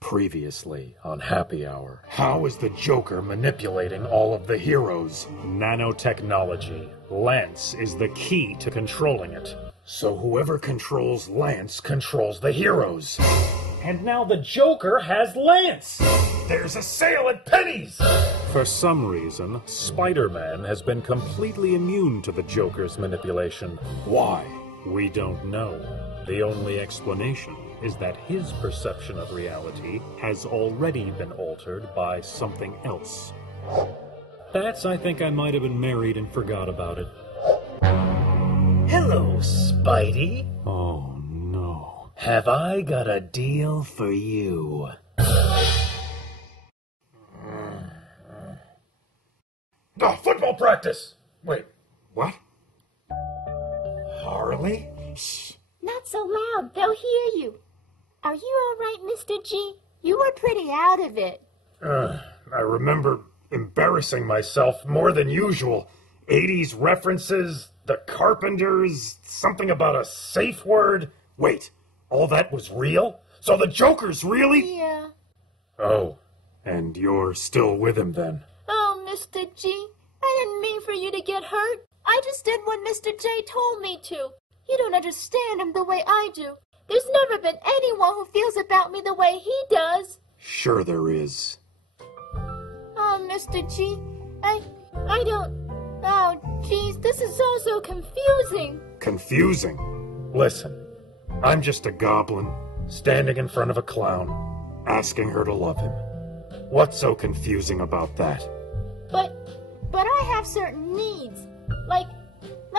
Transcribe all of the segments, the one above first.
Previously on Happy Hour. How is the Joker manipulating all of the heroes? Nanotechnology. Lance is the key to controlling it. So whoever controls Lance controls the heroes. And now the Joker has Lance! There's a sale at Penny's! For some reason, Spider-Man has been completely immune to the Joker's manipulation. Why? We don't know. The only explanation is that his perception of reality has already been altered by something else. I think I might have been married and forgot about it. Hello, Spidey. Oh, no. Have I got a deal for you? Football practice! Wait, what? Harley? Shh! Not so loud, they'll hear you. Are you all right, Mr. G? You were pretty out of it. I remember embarrassing myself more than usual. 80s references, the Carpenters, something about a safe word. Wait, all that was real? So the Joker's really? Yeah. Oh, and you're still with him then? Oh, Mr. G, I didn't mean for you to get hurt. I just did what Mr. J told me to. You don't understand him the way I do. There's never been anyone who feels about me the way he does. Sure there is. Oh, Mr. G, I don't... Oh, jeez, this is all so confusing. Confusing? Listen, I'm just a goblin, standing in front of a clown, asking her to love him. What's so confusing about that? But I have certain needs. Like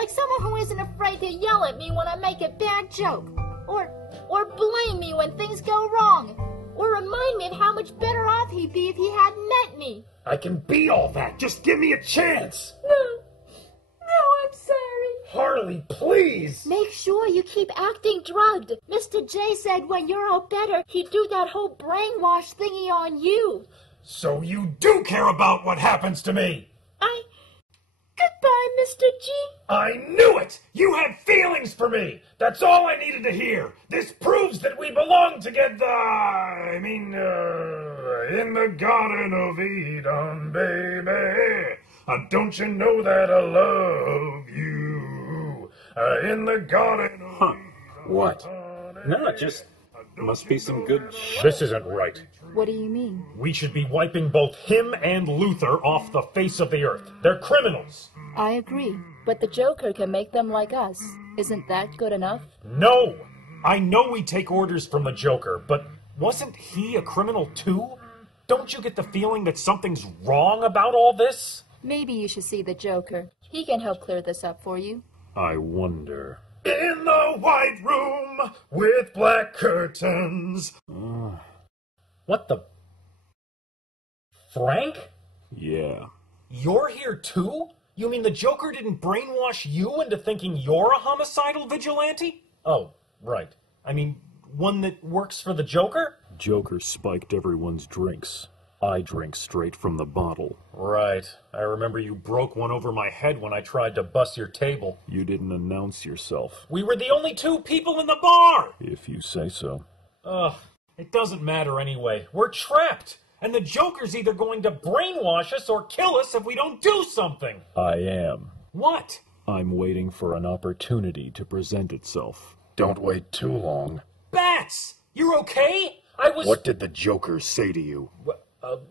someone who isn't afraid to yell at me when I make a bad joke. Or blame me when things go wrong. Or remind me of how much better off he'd be if he hadn't met me. I can be all that. Just give me a chance. No, I'm sorry. Harley, please. Make sure you keep acting drugged. Mr. J said when you're all better, he'd do that whole brainwash thingy on you. So you do care about what happens to me. Goodbye, Mr. G. I knew it! You had feelings for me! That's all I needed to hear. This proves that we belong together. In the Garden of Eden, baby. Don't you know that I love you? In the Garden of Eden. What? No, just must be some good This isn't right. What do you mean? We should be wiping both him and Luther off the face of the earth. They're criminals. I agree, but the Joker can make them like us. Isn't that good enough? No! I know we take orders from the Joker, but wasn't he a criminal too? Don't you get the feeling that something's wrong about all this? Maybe you should see the Joker. He can help clear this up for you. I wonder. In the white room with black curtains. What the... Frank? Yeah. You're here too? You mean the Joker didn't brainwash you into thinking you're a homicidal vigilante? Oh, right. I mean, one that works for the Joker? Joker spiked everyone's drinks. I drink straight from the bottle. Right. I remember you broke one over my head when I tried to bust your table. You didn't announce yourself. We were the only two people in the bar! If you say so. Ugh. It doesn't matter anyway. We're trapped. And the Joker's either going to brainwash us or kill us if we don't do something. I am. What? I'm waiting for an opportunity to present itself. Don't wait too long. Bats! You're okay? What did the Joker say to you?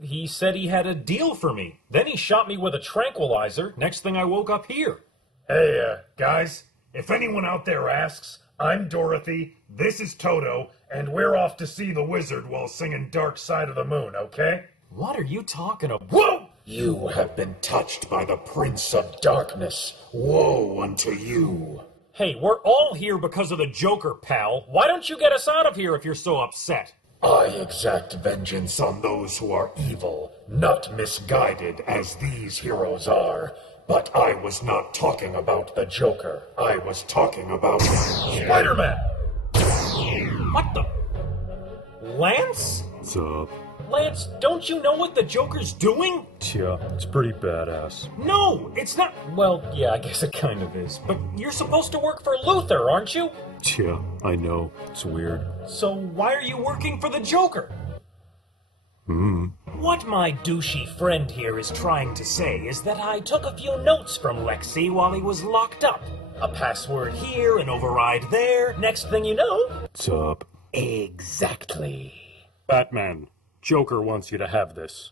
He said he had a deal for me. Then he shot me with a tranquilizer. Next thing I woke up here. Hey, guys, if anyone out there asks, I'm Dorothy, this is Toto, and we're off to see the wizard while singing Dark Side of the Moon, okay? What are you talking about? Whoa! You have been touched by the Prince of Darkness. Woe unto you. Hey, we're all here because of the Joker, pal. Why don't you get us out of here if you're so upset? I exact vengeance on those who are evil, not misguided as these heroes are. But I was not talking about the Joker. I was talking about... Spider-Man! What the... Lance? What's up? Lance, don't you know what the Joker's doing? Yeah, it's pretty badass. No, it's not... Well, yeah, I guess it kind of is. But you're supposed to work for Luther, aren't you? Yeah, I know. It's weird. So why are you working for the Joker? What my douchey friend here is trying to say is that I took a few notes from Lexi while he was locked up. A password here, an override there. Next thing you know... What's up? Exactly. Batman, Joker wants you to have this.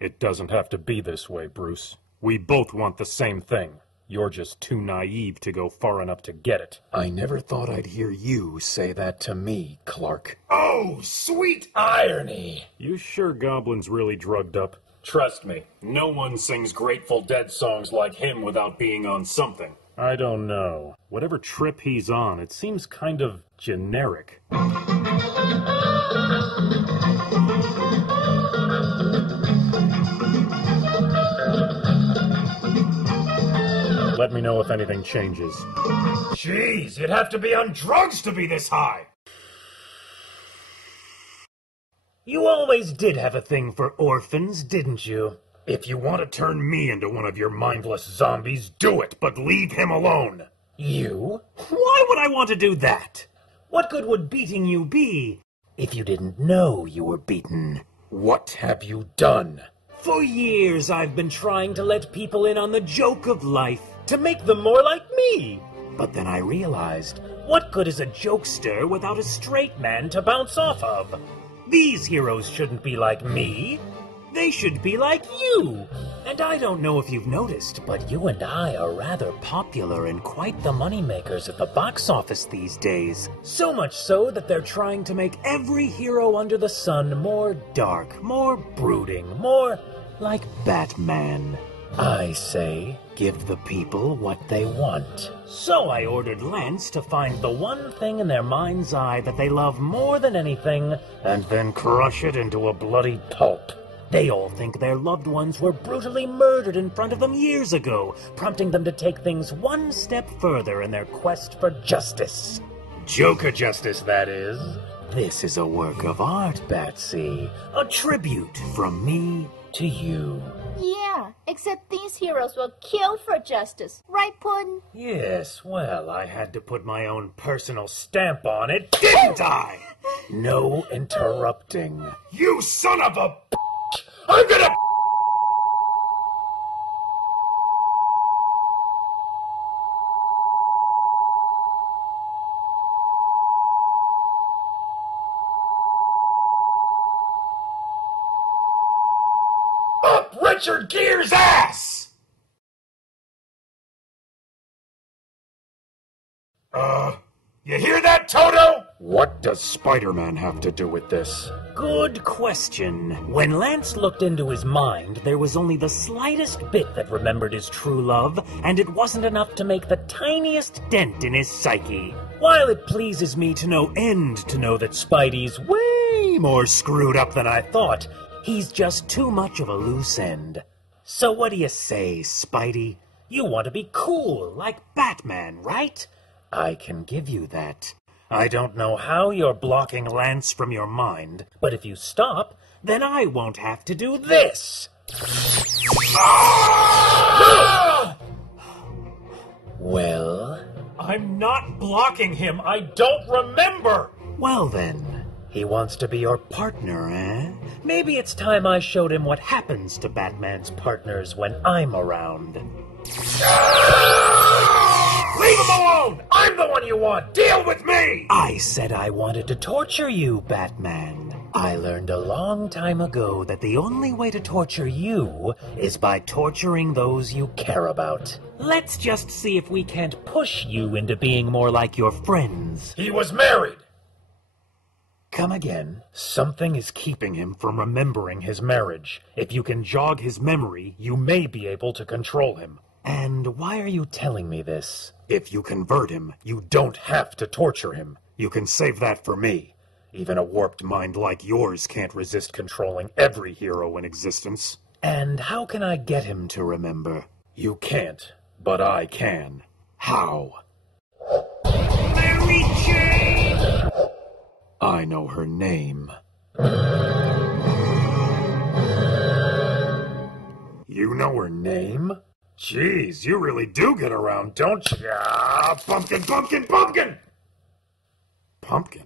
It doesn't have to be this way, Bruce. We both want the same thing. You're just too naive to go far enough to get it. I never thought I'd hear you say that to me, Clark. Oh, sweet irony! You sure Goblin's really drugged up? Trust me, no one sings Grateful Dead songs like him without being on something. I don't know. Whatever trip he's on, it seems kind of generic. Let me know if anything changes. Jeez, you'd have to be on drugs to be this high! You always did have a thing for orphans, didn't you? If you want to turn me into one of your mindless zombies, do it, but leave him alone. You? Why would I want to do that? What good would beating you be if you didn't know you were beaten? What have you done? For years I've been trying to let people in on the joke of life, to make them more like me. But then I realized, what good is a jokester without a straight man to bounce off of? These heroes shouldn't be like me. They should be like you. And I don't know if you've noticed, but you and I are rather popular and quite the moneymakers at the box office these days. So much so that they're trying to make every hero under the sun more dark, more brooding, more like Batman. I say, give the people what they want. So I ordered Lance to find the one thing in their mind's eye that they love more than anything, and then crush it into a bloody pulp. They all think their loved ones were brutally murdered in front of them years ago, prompting them to take things one step further in their quest for justice. Joker justice, that is. This is a work of art, Batsy. A tribute from me to you. Yeah, except these heroes will kill for justice. Right, Puddin'? Yes, well, I had to put my own personal stamp on it, didn't I? No interrupting. You son of a... I'm gonna... Up Richard Gere's ass! You hear that, Toto? What does Spider-Man have to do with this? Good question. When Lance looked into his mind, there was only the slightest bit that remembered his true love, and it wasn't enough to make the tiniest dent in his psyche. While it pleases me to no end to know that Spidey's way more screwed up than I thought, he's just too much of a loose end. So what do you say, Spidey? You want to be cool, like Batman, right? I can give you that. I don't know how you're blocking Lance from your mind, but if you stop, then I won't have to do this. Well? I'm not blocking him. I don't remember. Well then, he wants to be your partner, eh? Maybe it's time I showed him what happens to Batman's partners when I'm around. Leave him alone! I'm the one you want! Deal with me! I said I wanted to torture you, Batman. I learned a long time ago that the only way to torture you is by torturing those you care about. Let's just see if we can't push you into being more like your friends. He was married! Come again. Something is keeping him from remembering his marriage. If you can jog his memory, you may be able to control him. And why are you telling me this? If you convert him, you don't have to torture him. You can save that for me. Even a warped mind like yours can't resist controlling every hero in existence. And how can I get him to remember? You can't, but I can. How? Mary Jane! I know her name. You know her name? Jeez, you really do get around, don't you? Ah, pumpkin, pumpkin, pumpkin! Pumpkin?